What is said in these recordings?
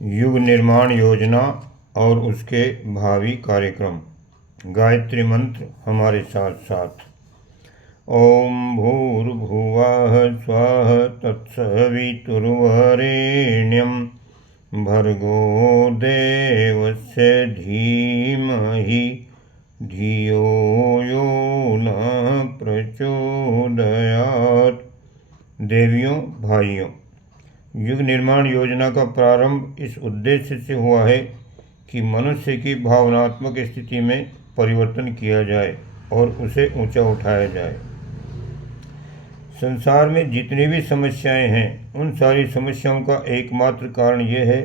युग निर्माण योजना और उसके भावी कार्यक्रम। गायत्री मंत्र हमारे साथ साथ। ओम भूर्भुवः स्वः तत्सवितुर्वरेण्यं भर्गो देवस्य धीमहि धियो यो न प्रचोदयात्। देवियों, भाइयों, युग निर्माण योजना का प्रारंभ इस उद्देश्य से हुआ है कि मनुष्य की भावनात्मक स्थिति में परिवर्तन किया जाए और उसे ऊंचा उठाया जाए। संसार में जितनी भी समस्याएं हैं, उन सारी समस्याओं का एकमात्र कारण यह है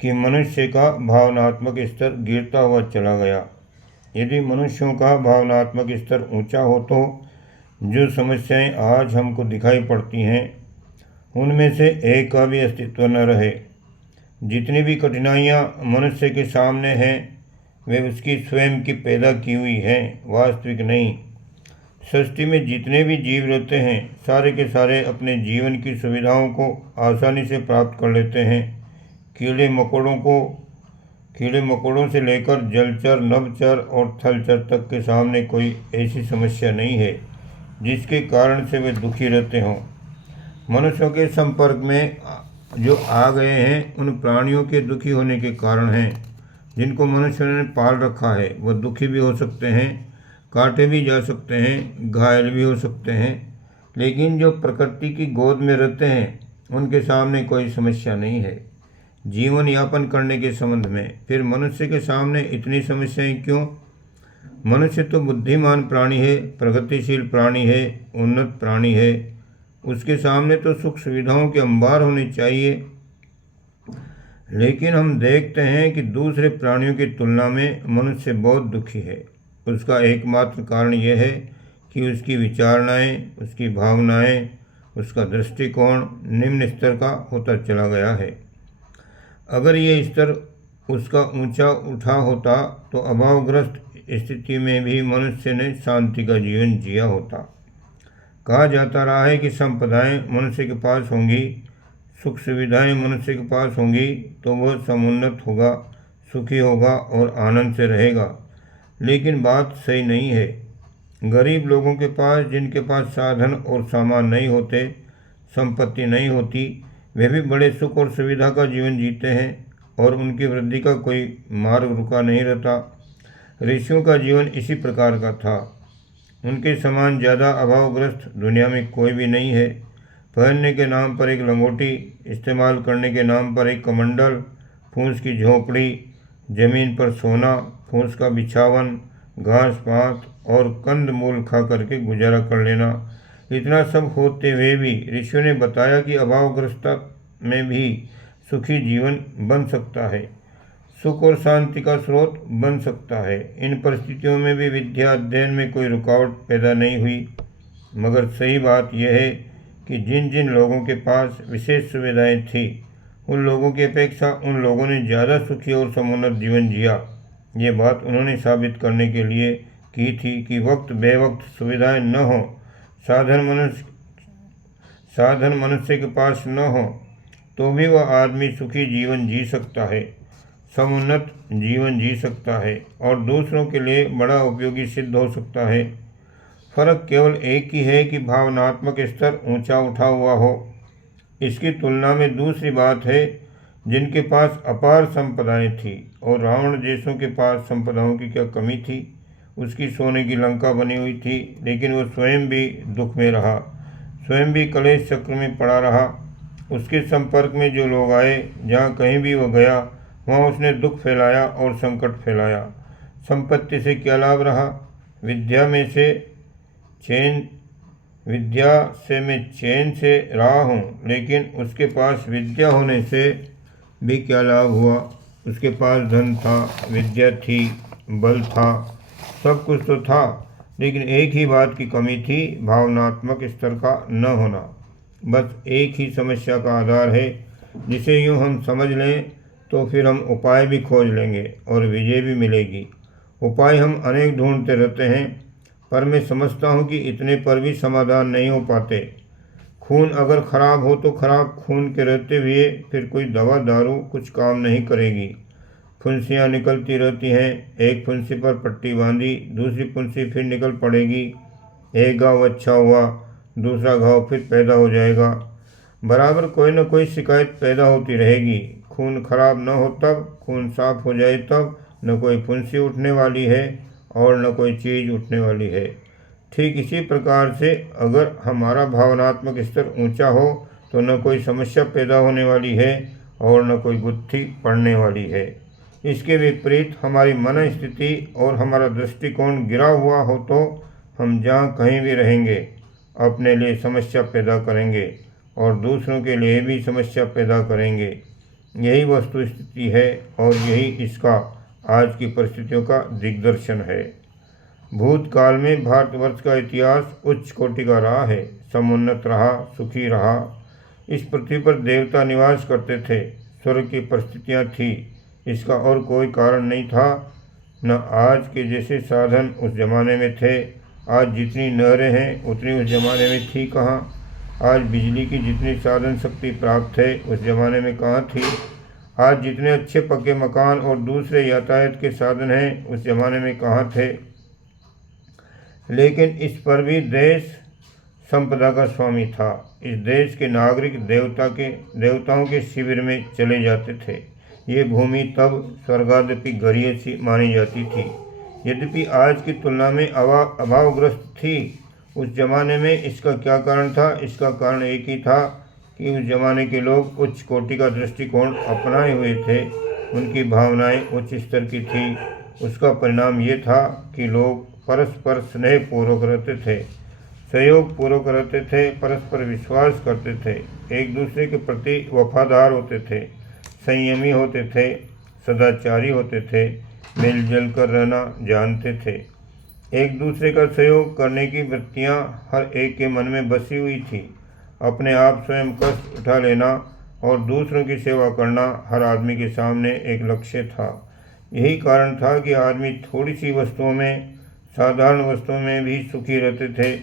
कि मनुष्य का भावनात्मक स्तर गिरता हुआ चला गया। यदि मनुष्यों का भावनात्मक स्तर ऊंचा हो तो जो समस्याएं आज हमको दिखाई पड़ती हैं, उनमें से एक का भी अस्तित्व न रहे। जितनी भी कठिनाइयाँ मनुष्य के सामने हैं, वे उसकी स्वयं की पैदा की हुई हैं, वास्तविक नहीं। सृष्टि में जितने भी जीव रहते हैं, सारे के सारे अपने जीवन की सुविधाओं को आसानी से प्राप्त कर लेते हैं। कीड़े मकोड़ों से लेकर जलचर, नभचर और थलचर तक के सामने कोई ऐसी समस्या नहीं है जिसके कारण से वे दुखी रहते हों। मनुष्यों के संपर्क में जो आ गए हैं, उन प्राणियों के दुखी होने के कारण हैं। जिनको मनुष्यों ने पाल रखा है, वह दुखी भी हो सकते हैं, काटे भी जा सकते हैं, घायल भी हो सकते हैं। लेकिन जो प्रकृति की गोद में रहते हैं, उनके सामने कोई समस्या नहीं है। जीवन यापन करने के संबंध में फिर मनुष्य के सामने इतनी समस्याएं क्यों? मनुष्य तो बुद्धिमान प्राणी है, प्रगतिशील प्राणी है, उन्नत प्राणी है। उसके सामने तो सुख सुविधाओं के अंबार होने चाहिए। लेकिन हम देखते हैं कि दूसरे प्राणियों की तुलना में मनुष्य बहुत दुखी है। उसका एकमात्र कारण यह है कि उसकी विचारणाएं, उसकी भावनाएं, उसका दृष्टिकोण निम्न स्तर का होता चला गया है। अगर ये स्तर उसका ऊंचा उठा होता तो अभावग्रस्त स्थिति में भी मनुष्य ने शांति का जीवन जिया होता। कहा जाता रहा है कि संपदाएं मनुष्य के पास होंगी, सुख सुविधाएं मनुष्य के पास होंगी तो वह समुन्नत होगा, सुखी होगा और आनंद से रहेगा। लेकिन बात सही नहीं है। गरीब लोगों के पास, जिनके पास साधन और सामान नहीं होते, संपत्ति नहीं होती, वे भी बड़े सुख और सुविधा का जीवन जीते हैं और उनकी वृद्धि का कोई मार्ग रुका नहीं रहता। ऋषियों का जीवन इसी प्रकार का था। उनके समान ज़्यादा अभावग्रस्त दुनिया में कोई भी नहीं है। पहनने के नाम पर एक लंगोटी, इस्तेमाल करने के नाम पर एक कमंडल, फूस की झोंपड़ी, जमीन पर सोना, फूस का बिछावन, घास पात और कंद मूल खा करके गुजारा कर लेना। इतना सब होते हुए भी ऋषियों ने बताया कि अभावग्रस्तता में भी सुखी जीवन बन सकता है, सुख और शांति का स्रोत बन सकता है। इन परिस्थितियों में भी विद्या अध्ययन में कोई रुकावट पैदा नहीं हुई। मगर सही बात यह है कि जिन जिन लोगों के पास विशेष सुविधाएं थी, उन लोगों की अपेक्षा उन लोगों ने ज़्यादा सुखी और समुन्नत जीवन जिया। ये बात उन्होंने साबित करने के लिए की थी कि वक्त बेवक्त सुविधाएं न हो, साधन मनुष्य के पास न हो, तो भी वह आदमी सुखी जीवन जी सकता है, समुन्नत जीवन जी सकता है और दूसरों के लिए बड़ा उपयोगी सिद्ध हो सकता है। फर्क केवल एक ही है कि भावनात्मक स्तर ऊंचा उठा हुआ हो। इसकी तुलना में दूसरी बात है, जिनके पास अपार संपदाएं थी, और रावण जैसों के पास संपदाओं की क्या कमी थी। उसकी सोने की लंका बनी हुई थी, लेकिन वह स्वयं भी दुख में रहा, स्वयं भी कलेश चक्र में पड़ा रहा। उसके संपर्क में जो लोग आए, जहाँ कहीं भी वह गया, वहाँ उसने दुख फैलाया और संकट फैलाया। संपत्ति से क्या लाभ रहा? विद्या से मैं चैन से रहा हूँ, लेकिन उसके पास विद्या होने से भी क्या लाभ हुआ? उसके पास धन था, विद्या थी, बल था, सब कुछ तो था, लेकिन एक ही बात की कमी थी, भावनात्मक स्तर का न होना। बस एक ही समस्या का आधार है, जिसे यूँ हम समझ लें तो फिर हम उपाय भी खोज लेंगे और विजय भी मिलेगी। उपाय हम अनेक ढूंढते रहते हैं, पर मैं समझता हूँ कि इतने पर भी समाधान नहीं हो पाते। खून अगर खराब हो तो खराब खून के रहते हुए फिर कोई दवा दारू कुछ काम नहीं करेगी। फुंसियाँ निकलती रहती हैं, एक फुंसी पर पट्टी बांधी, दूसरी फुंसी फिर निकल पड़ेगी। एक घाव अच्छा हुआ, दूसरा घाव फिर पैदा हो जाएगा। बराबर कोई न कोई शिकायत पैदा होती रहेगी। खून खराब न हो तब, खून साफ हो जाए तब न कोई फुंसी उठने वाली है और न कोई चीज़ उठने वाली है। ठीक इसी प्रकार से अगर हमारा भावनात्मक स्तर ऊंचा हो तो न कोई समस्या पैदा होने वाली है और न कोई गुत्थी पड़ने वाली है। इसके विपरीत हमारी मन स्थिति और हमारा दृष्टिकोण गिरा हुआ हो तो हम जहाँ कहीं भी रहेंगे अपने लिए समस्या पैदा करेंगे और दूसरों के लिए भी समस्या पैदा करेंगे। यही वस्तु स्थिति है और यही इसका आज की परिस्थितियों का दिग्दर्शन है। भूतकाल में भारतवर्ष का इतिहास उच्च कोटि का रहा है, समुन्नत रहा, सुखी रहा। इस पृथ्वी पर देवता निवास करते थे, स्वर्ग की परिस्थितियाँ थी, इसका और कोई कारण नहीं था। न आज के जैसे साधन उस जमाने में थे। आज जितनी नहरें हैं उतनी उस जमाने में थी कहाँ। आज बिजली की जितनी साधन शक्ति प्राप्त है उस जमाने में कहाँ थी। आज जितने अच्छे पक्के मकान और दूसरे यातायात के साधन हैं उस जमाने में कहाँ थे। लेकिन इस पर भी देश संपदा का स्वामी था। इस देश के नागरिक देवताओं के शिविर में चले जाते थे। ये भूमि तब स्वर्गादपि गरीय सी मानी जाती थी। यद्यपि आज की तुलना में अभावग्रस्त थी, उस जमाने में इसका क्या कारण था? इसका कारण एक ही था कि उस जमाने के लोग उच्च कोटि का दृष्टिकोण अपनाए हुए थे। उनकी भावनाएं उच्च स्तर की थी। उसका परिणाम ये था कि लोग परस्पर स्नेहपूर्वक रहते थे, सहयोग पूर्वक रहते थे, परस्पर विश्वास करते थे, एक दूसरे के प्रति वफादार होते थे, संयमी होते थे, सदाचारी होते थे, मिलजुल कर रहना जानते थे। एक दूसरे का सहयोग करने की वृत्तियाँ हर एक के मन में बसी हुई थी। अपने आप स्वयं कष्ट उठा लेना और दूसरों की सेवा करना हर आदमी के सामने एक लक्ष्य था। यही कारण था कि आदमी थोड़ी सी वस्तुओं में, साधारण वस्तुओं में भी सुखी रहते थे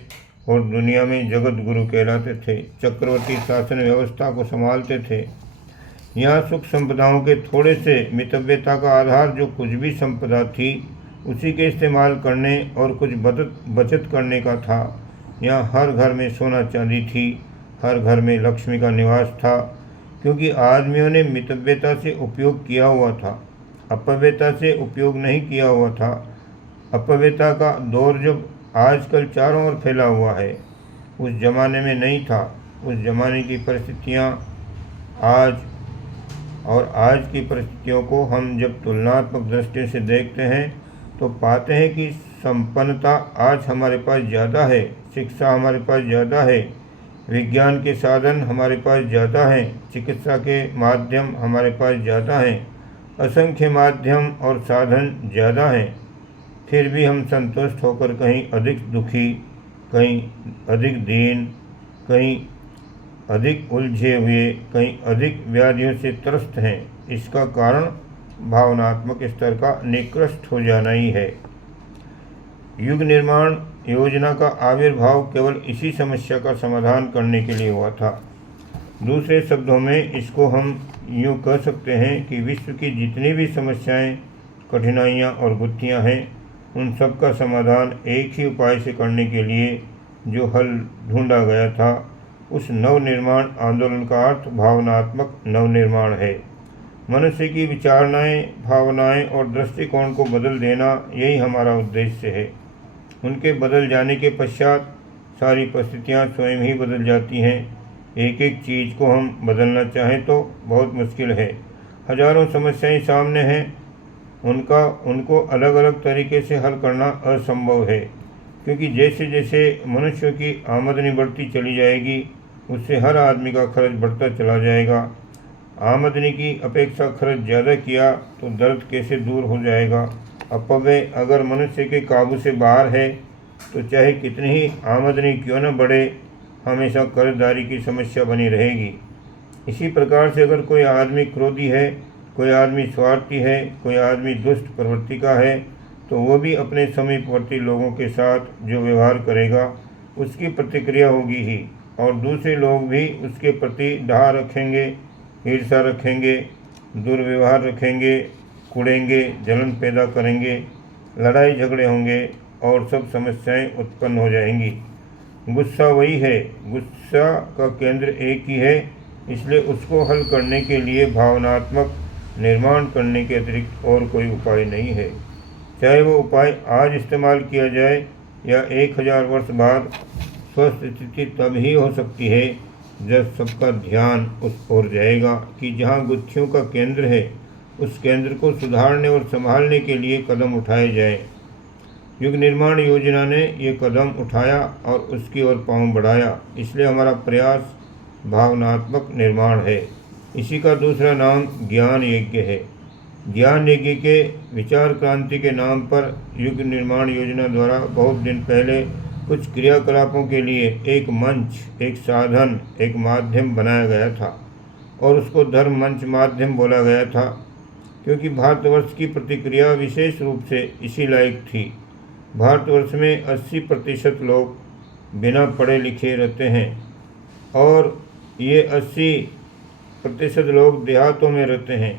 और दुनिया में जगत गुरु कहलाते थे, चक्रवर्ती शासन व्यवस्था को संभालते थे। यहाँ सुख संपदाओं के थोड़े से मितव्यता का आधार जो कुछ भी संपदा थी उसी के इस्तेमाल करने और कुछ बचत करने का था। यहाँ हर घर में सोना चांदी थी, हर घर में लक्ष्मी का निवास था, क्योंकि आदमियों ने मितव्यता से उपयोग किया हुआ था, अपव्ययता से उपयोग नहीं किया हुआ था। अपव्ययता का दौर जब आजकल चारों ओर फैला हुआ है, उस जमाने में नहीं था। उस जमाने की परिस्थितियाँ आज की परिस्थितियों को हम जब तुलनात्मक दृष्टि से देखते हैं तो पाते हैं कि संपन्नता आज हमारे पास ज़्यादा है, शिक्षा हमारे पास ज़्यादा है, विज्ञान के साधन हमारे पास ज़्यादा हैं, चिकित्सा के माध्यम हमारे पास ज़्यादा हैं, असंख्य माध्यम और साधन ज़्यादा हैं। फिर भी हम संतुष्ट होकर कहीं अधिक दुखी, कहीं अधिक दीन, कहीं अधिक उलझे हुए, कहीं अधिक व्याधियों से त्रस्त हैं। इसका कारण भावनात्मक स्तर का निकृष्ट हो जाना ही है। युग निर्माण योजना का आविर्भाव केवल इसी समस्या का समाधान करने के लिए हुआ था। दूसरे शब्दों में इसको हम यूँ कह सकते हैं कि विश्व की जितनी भी समस्याएं, कठिनाइयां और गुत्थियां हैं, उन सब का समाधान एक ही उपाय से करने के लिए जो हल ढूंढा गया था, उस नवनिर्माण आंदोलन का अर्थ भावनात्मक नवनिर्माण है। मनुष्य की विचारणाएं, भावनाएं और दृष्टिकोण को बदल देना, यही हमारा उद्देश्य है। उनके बदल जाने के पश्चात सारी परिस्थितियां स्वयं ही बदल जाती हैं। एक एक चीज़ को हम बदलना चाहें तो बहुत मुश्किल है। हजारों समस्याएं सामने हैं, उनको अलग अलग तरीके से हल करना असंभव है, क्योंकि जैसे जैसे मनुष्य की आमदनी बढ़ती चली जाएगी उससे हर आदमी का खर्च बढ़ता चला जाएगा। आमदनी की अपेक्षा खर्च ज़्यादा किया तो दर्द कैसे दूर हो जाएगा। अपव्यय अगर मनुष्य के काबू से बाहर है तो चाहे कितनी ही आमदनी क्यों न बढ़े, हमेशा कर्जदारी की समस्या बनी रहेगी। इसी प्रकार से अगर कोई आदमी क्रोधी है, कोई आदमी स्वार्थी है, कोई आदमी दुष्ट प्रवृत्ति का है, तो वो भी अपने समीपवर्ती लोगों के साथ जो व्यवहार करेगा उसकी प्रतिक्रिया होगी ही। और दूसरे लोग भी उसके प्रति डाह रखेंगे, ईर्ष्या रखेंगे, दुर्व्यवहार रखेंगे, कुड़ेंगे, जलन पैदा करेंगे, लड़ाई झगड़े होंगे और सब समस्याएं उत्पन्न हो जाएंगी। गुस्सा वही है, गुस्सा का केंद्र एक ही है, इसलिए उसको हल करने के लिए भावनात्मक निर्माण करने के अतिरिक्त और कोई उपाय नहीं है। चाहे वो उपाय आज इस्तेमाल किया जाए या 1000 वर्ष बाद, स्वस्थ स्थिति तब ही हो सकती है जब सबका ध्यान उस ओर जाएगा कि जहाँ गुत्थियों का केंद्र है, उस केंद्र को सुधारने और संभालने के लिए कदम उठाए जाएं। युग निर्माण योजना ने ये कदम उठाया और उसकी ओर पांव बढ़ाया, इसलिए हमारा प्रयास भावनात्मक निर्माण है। इसी का दूसरा नाम ज्ञान यज्ञ है। ज्ञान यज्ञ के विचार क्रांति के नाम पर युग निर्माण योजना द्वारा बहुत दिन पहले कुछ क्रियाकलापों के लिए एक मंच, एक साधन, एक माध्यम बनाया गया था और उसको धर्म मंच माध्यम बोला गया था, क्योंकि भारतवर्ष की प्रतिक्रिया विशेष रूप से इसी लायक थी। भारतवर्ष में 80% लोग बिना पढ़े लिखे रहते हैं और ये 80% लोग देहातों में रहते हैं।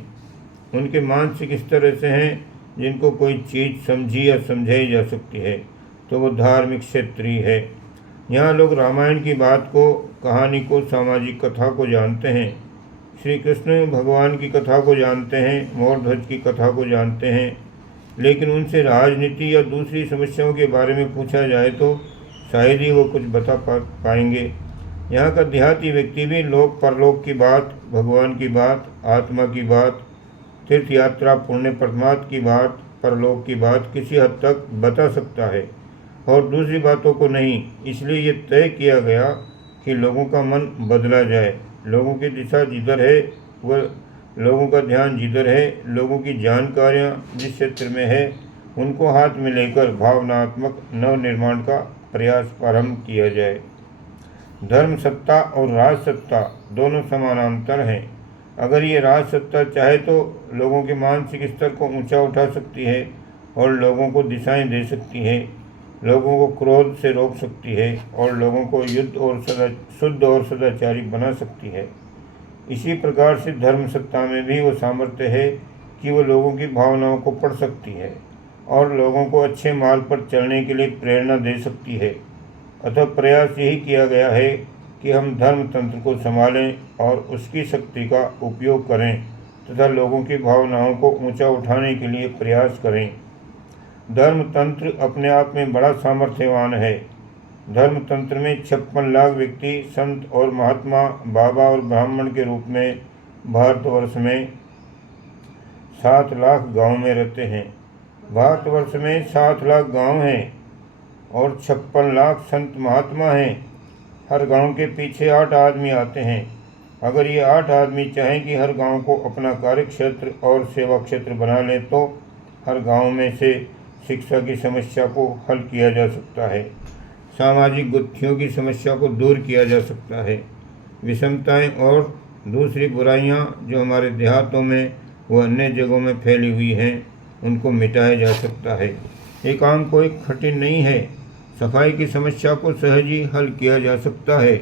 उनके मानसिक स्तर ऐसे हैं जिनको कोई चीज़ समझी या समझाई जा सकती है तो वो धार्मिक क्षेत्रीय है। यहाँ लोग रामायण की बात को, कहानी को, सामाजिक कथा को जानते हैं, श्री कृष्ण भगवान की कथा को जानते हैं, मोर ध्वज की कथा को जानते हैं, लेकिन उनसे राजनीति या दूसरी समस्याओं के बारे में पूछा जाए तो शायद ही वो कुछ बता पाएंगे। यहाँ का देहाती व्यक्ति भी लोक परलोक की बात, भगवान की बात, आत्मा की बात, तीर्थ यात्रा, पुण्य परमात्मा की बात, परलोक की बात किसी हद तक बता सकता है और दूसरी बातों को नहीं। इसलिए ये तय किया गया कि लोगों का मन बदला जाए, लोगों की दिशा जिधर है वह, लोगों का ध्यान जिधर है, लोगों की जानकारियाँ जिस क्षेत्र में है, उनको हाथ में लेकर भावनात्मक नवनिर्माण का प्रयास प्रारंभ किया जाए। धर्म सत्ता और राज सत्ता दोनों समानांतर हैं। अगर ये राज सत्ता चाहे तो लोगों के मानसिक स्तर को ऊंचा उठा सकती है और लोगों को दिशाएं दे सकती है, लोगों को क्रोध से रोक सकती है और लोगों को शुद्ध और सदाचारी बना सकती है। इसी प्रकार से धर्म सत्ता में भी वो सामर्थ्य है कि वो लोगों की भावनाओं को पढ़ सकती है और लोगों को अच्छे मार्ग पर चलने के लिए प्रेरणा दे सकती है। अतः प्रयास यही किया गया है कि हम धर्म तंत्र को संभालें और उसकी शक्ति का उपयोग करें तथा लोगों की भावनाओं को ऊंचा उठाने के लिए प्रयास करें। धर्म तंत्र अपने आप में बड़ा सामर्थ्यवान है। धर्म तंत्र में 56 लाख व्यक्ति संत और महात्मा, बाबा और ब्राह्मण के रूप में भारतवर्ष में 7 लाख गांव में रहते हैं। भारतवर्ष में 7 लाख गांव हैं और 56 लाख संत महात्मा हैं। हर गांव के पीछे 8 आदमी आते हैं। अगर ये 8 आदमी चाहें कि हर गांव को अपना कार्य क्षेत्र और सेवा क्षेत्र बना लें तो हर गांव में से शिक्षा की समस्या को हल किया जा सकता है, सामाजिक गुत्थियों की समस्या को दूर किया जा सकता है, विषमताएं और दूसरी बुराइयां जो हमारे देहातों में व अन्य जगहों में फैली हुई हैं उनको मिटाया जा सकता है। ये काम कोई कठिन नहीं है। सफाई की समस्या को सहज ही हल किया जा सकता है।